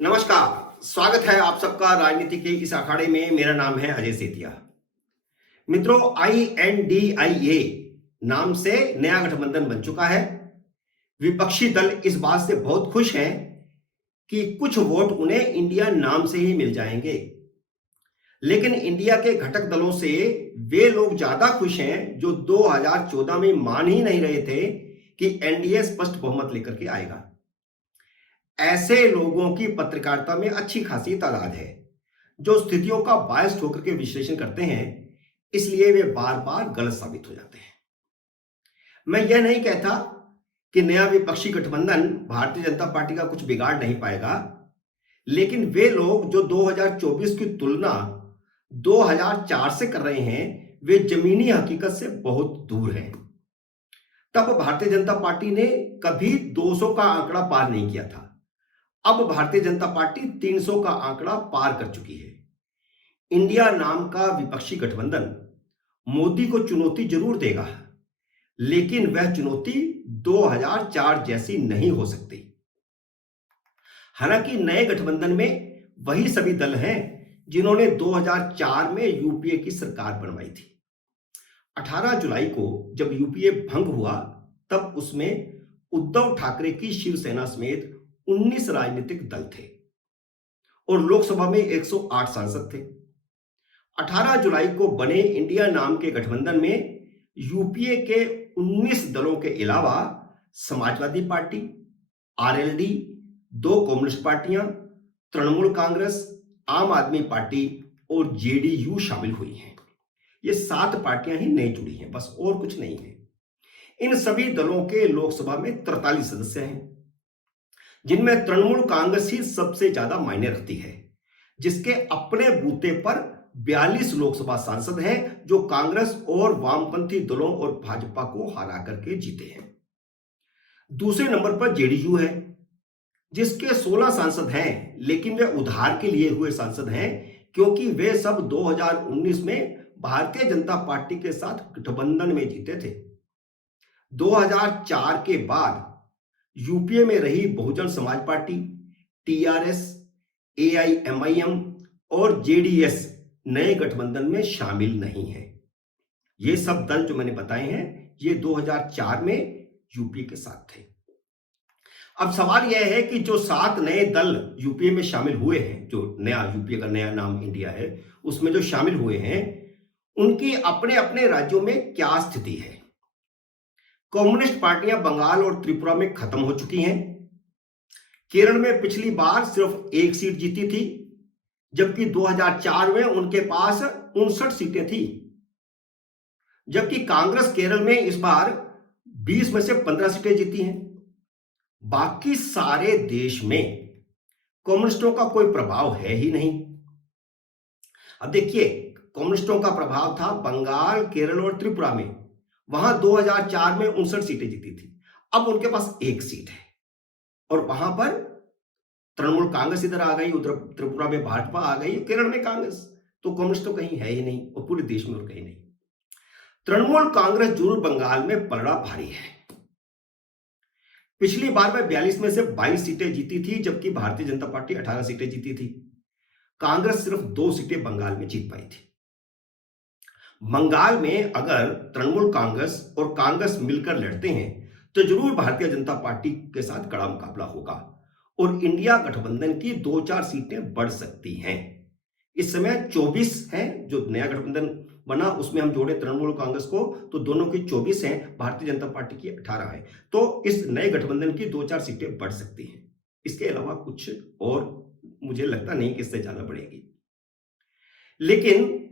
नमस्कार, स्वागत है आप सबका राजनीति के इस अखाड़े में। मेरा नाम है अजय सेतिया। मित्रों, INDIA नाम से नया गठबंधन बन चुका है। विपक्षी दल इस बात से बहुत खुश हैं कि कुछ वोट उन्हें इंडिया नाम से ही मिल जाएंगे, लेकिन इंडिया के घटक दलों से वे लोग ज्यादा खुश हैं जो 2014 में मान ही नहीं रहे थे कि एनडीए स्पष्ट बहुमत लेकर के आएगा। ऐसे लोगों की पत्रकारिता में अच्छी खासी तादाद है जो स्थितियों का बायस होकर के विश्लेषण करते हैं, इसलिए वे बार बार गलत साबित हो जाते हैं। मैं यह नहीं कहता कि नया विपक्षी गठबंधन भारतीय जनता पार्टी का कुछ बिगाड़ नहीं पाएगा, लेकिन वे लोग जो 2024 की तुलना 2004 से कर रहे हैं, वे जमीनी हकीकत से बहुत दूर हैं। तब भारतीय जनता पार्टी ने कभी 200 का आंकड़ा पार नहीं किया था। अब भारतीय जनता पार्टी 300 का आंकड़ा पार कर चुकी है। इंडिया नाम का विपक्षी गठबंधन मोदी को चुनौती जरूर देगा, लेकिन वह चुनौती 2004 जैसी नहीं हो सकती। हालांकि नए गठबंधन में वही सभी दल हैं जिन्होंने 2004 में यूपीए की सरकार बनवाई थी। 18 जुलाई को जब यूपीए भंग हुआ, तब उसमें उद्धव ठाकरे की शिवसेना समेत 19 राजनीतिक दल थे और लोकसभा में 108 सांसद थे। 18 जुलाई को बने इंडिया नाम के गठबंधन में यूपीए के 19 दलों के अलावा समाजवादी पार्टी, आरएलडी, 2 कम्युनिस्ट पार्टियां, तृणमूल कांग्रेस, आम आदमी पार्टी और जेडीयू शामिल हुई हैं। ये 7 पार्टियां ही नई जुड़ी हैं, बस, और कुछ नहीं है। इन सभी दलों के लोकसभा में 43 सदस्य हैं, जिनमें तृणमूल कांग्रेस ही सबसे ज्यादा मायने रखती है, जिसके अपने बूते पर 42 लोकसभा सांसद हैं जो कांग्रेस और वामपंथी दलों और भाजपा को हरा करके जीते हैं। दूसरे नंबर पर जेडीयू है, जिसके 16 सांसद हैं, लेकिन वे उधार के लिए हुए सांसद हैं, क्योंकि वे सब 2019 में भारतीय जनता पार्टी के साथ गठबंधन में जीते थे। 2004 के बाद यूपीए में रही Bahujan Samaj party, TRS, AIMIM और जेडीएस नए गठबंधन में शामिल नहीं है। ये सब दल जो मैंने बताए हैं, ये 2004 में यूपीए के साथ थे। अब सवाल यह है कि जो 7 नए दल यूपीए में शामिल हुए हैं, जो नया यूपीए का नया नाम इंडिया है, उसमें जो शामिल हुए हैं, उनकी अपने अपने राज्यों में क्या स्थिति है। कम्युनिस्ट पार्टियां बंगाल और त्रिपुरा में खत्म हो चुकी हैं। केरल में पिछली बार सिर्फ 1 सीट जीती थी, जबकि 2004 में उनके पास 59 सीटें थी। जबकि कांग्रेस केरल में इस बार 20 में से 15 सीटें जीती हैं। बाकी सारे देश में कम्युनिस्टों का कोई प्रभाव है ही नहीं। अब देखिए, कम्युनिस्टों का प्रभाव था बंगाल, केरल और त्रिपुरा में। वहां 2004 में 59 सीटें जीती थी। अब उनके पास 1 सीट है और वहां पर तृणमूल कांग्रेस इधर आ गई, उधर त्रिपुरा में भाजपा आ गई, केरल में कांग्रेस। तो कम्युनिस्ट तो कहीं है ही नहीं और पूरे देश में और कहीं नहीं। तृणमूल कांग्रेस जरूर बंगाल में पलड़ा भारी है। पिछली बार में 42 में से 22 सीटें जीती थी, जबकि भारतीय जनता पार्टी 18 सीटें जीती थी। कांग्रेस सिर्फ 2 सीटें बंगाल में जीत पाई थी। बंगाल में अगर तृणमूल कांग्रेस और कांग्रेस मिलकर लड़ते हैं तो जरूर भारतीय जनता पार्टी के साथ कड़ा मुकाबला होगा और इंडिया गठबंधन की 2-4 सीटें बढ़ सकती हैं। इस समय 24 हैं, जो नया गठबंधन बना उसमें हम जोड़े तृणमूल कांग्रेस को तो दोनों की 24 हैं, भारतीय जनता पार्टी की 18 है। तो इस नए गठबंधन की 2-4 सीटें बढ़ सकती हैं। इसके अलावा कुछ और मुझे लगता नहीं कि इससे ज्यादा बढ़ेगी। लेकिन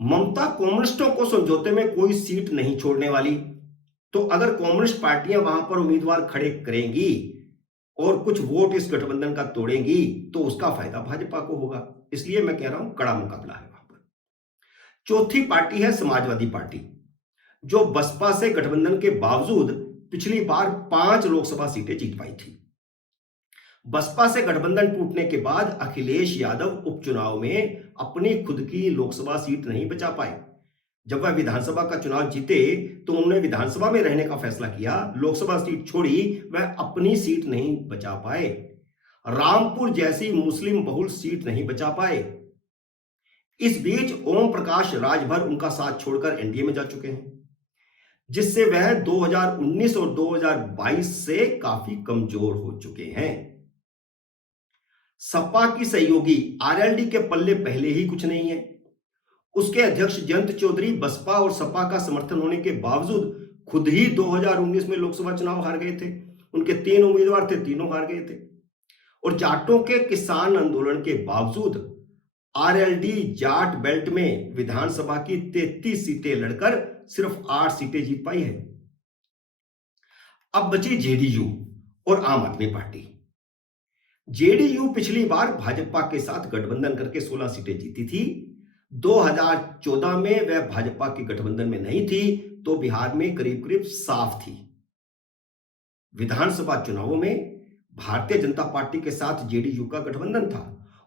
ममता कम्युनिस्टों को समझौते में कोई सीट नहीं छोड़ने वाली। तो अगर कम्युनिस्ट पार्टियां वहां पर उम्मीदवार खड़े करेंगी और कुछ वोट इस गठबंधन का तोड़ेंगी तो उसका फायदा भाजपा को होगा। इसलिए मैं कह रहा हूं कड़ा मुकाबला है वहां पर। चौथी पार्टी है समाजवादी पार्टी, जो बसपा से गठबंधन के बावजूद पिछली बार 5 लोकसभा सीटें जीत पाई थी। बसपा से गठबंधन टूटने के बाद अखिलेश यादव उपचुनाव में अपनी खुद की लोकसभा सीट नहीं बचा पाए। जब वह विधानसभा का चुनाव जीते तो उन्होंने विधानसभा में रहने का फैसला किया, लोकसभा सीट छोड़ी, वह अपनी सीट नहीं बचा पाए। रामपुर जैसी मुस्लिम बहुल सीट नहीं बचा पाए। इस बीच ओम प्रकाश राजभर उनका साथ छोड़कर एनडीए में जा चुके हैं, जिससे वह 2019 और 2022 से काफी कमजोर हो चुके हैं। सपा की सहयोगी आरएलडी के पल्ले पहले ही कुछ नहीं है। उसके अध्यक्ष जयंत चौधरी बसपा और सपा का समर्थन होने के बावजूद खुद ही 2019 में लोकसभा चुनाव हार गए थे। उनके 3 उम्मीदवार थे, तीनों हार गए थे। और जाटों के किसान आंदोलन के बावजूद आरएलडी जाट बेल्ट में विधानसभा की 33 सीटें लड़कर सिर्फ 8 सीटें जीत पाई है। अब बची जेडीयू और आम आदमी पार्टी। जेडीयू पिछली बार भाजपा के साथ गठबंधन करके 16 सीटें जीती थी। 2014 में वह भाजपा के गठबंधन में नहीं थी तो बिहार में करीब करीब साफ थी। विधानसभा चुनावों में भारतीय जनता पार्टी के साथ जेडीयू का गठबंधन था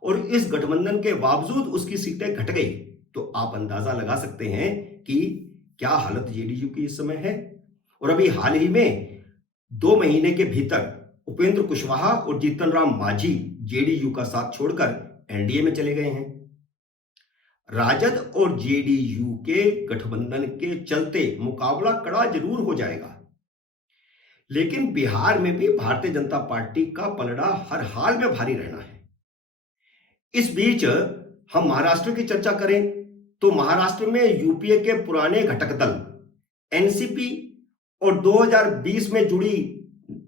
और इस गठबंधन के बावजूद उसकी सीटें घट गई। तो आप अंदाजा लगा सकते हैं कि क्या हालत जेडीयू की इस समय है। और अभी हाल ही में 2 महीने के भीतर उपेंद्र कुशवाहा और जीतन राम मांझी जेडीयू का साथ छोड़कर एनडीए में चले गए हैं। राजद और जेडीयू के गठबंधन के चलते मुकाबला कड़ा जरूर हो जाएगा, लेकिन बिहार में भी भारतीय जनता पार्टी का पलड़ा हर हाल में भारी रहना है। इस बीच हम महाराष्ट्र की चर्चा करें तो महाराष्ट्र में यूपीए के पुराने घटक दल एनसीपी और 2020 में जुड़ी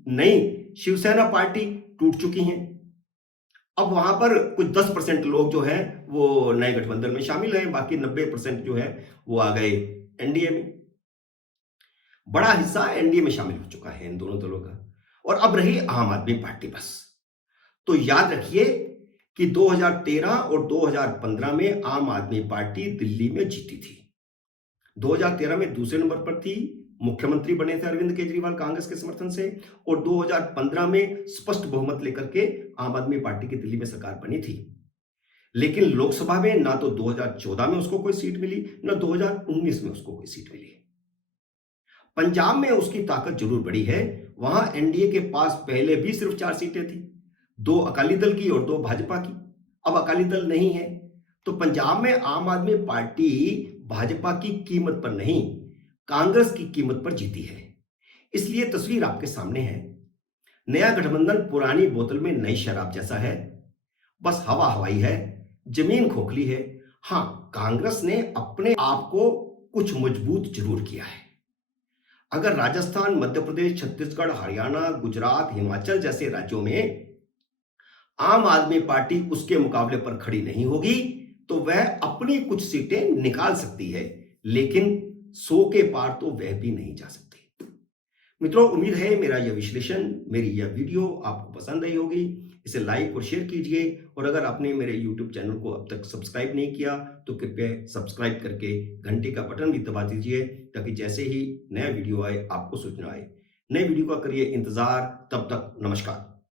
नई शिवसेना पार्टी टूट चुकी हैं। अब वहां पर कुछ 10% लोग जो हैं वो नए गठबंधन में शामिल हैं, बाकी 90% जो है वो आ गए एनडीए में। बड़ा हिस्सा एनडीए में शामिल हो चुका है इन दोनों दलों का। और अब रही आम आदमी पार्टी बस। तो याद रखिए कि 2013 और 2015 में आम आदमी पार्टी दिल्ली में जीती थी। 2013 में दूसरे नंबर पर थी, मुख्यमंत्री बने थे अरविंद केजरीवाल कांग्रेस के समर्थन से। और 2015 में स्पष्ट बहुमत लेकर के आम आदमी पार्टी की दिल्ली में सरकार बनी थी। लेकिन लोकसभा में ना तो 2014 में उसको कोई सीट मिली, ना 2019 में उसको कोई सीट मिली। पंजाब में उसकी ताकत जरूर बढ़ी है। वहां एनडीए के पास पहले भी सिर्फ 4 सीटें थी, 2 अकाली दल की और 2 भाजपा की। अब अकाली दल नहीं है तो पंजाब में आम आदमी पार्टी भाजपा की कीमत पर नहीं, कांग्रेस की कीमत पर जीती है। इसलिए तस्वीर आपके सामने है। नया गठबंधन पुरानी बोतल में नई शराब जैसा है, बस हवा हवाई है, जमीन खोखली है। हां, कांग्रेस ने अपने आप को कुछ मजबूत जरूर किया है। अगर राजस्थान, मध्य प्रदेश, छत्तीसगढ़, हरियाणा, गुजरात, हिमाचल जैसे राज्यों में आम आदमी पार्टी उसके मुकाबले पर खड़ी नहीं होगी तो वह अपनी कुछ सीटें निकाल सकती है, लेकिन 100 के पार तो वह भी नहीं जा सकती। मित्रों, उम्मीद है मेरा यह विश्लेषण, मेरी यह वीडियो आपको पसंद आई होगी। इसे लाइक और शेयर कीजिए और अगर आपने मेरे YouTube चैनल को अब तक सब्सक्राइब नहीं किया तो कृपया सब्सक्राइब करके घंटी का बटन भी दबा दीजिए ताकि जैसे ही नया वीडियो आए आपको सूचना आए। नए वीडियो का करिए इंतजार। तब तक नमस्कार।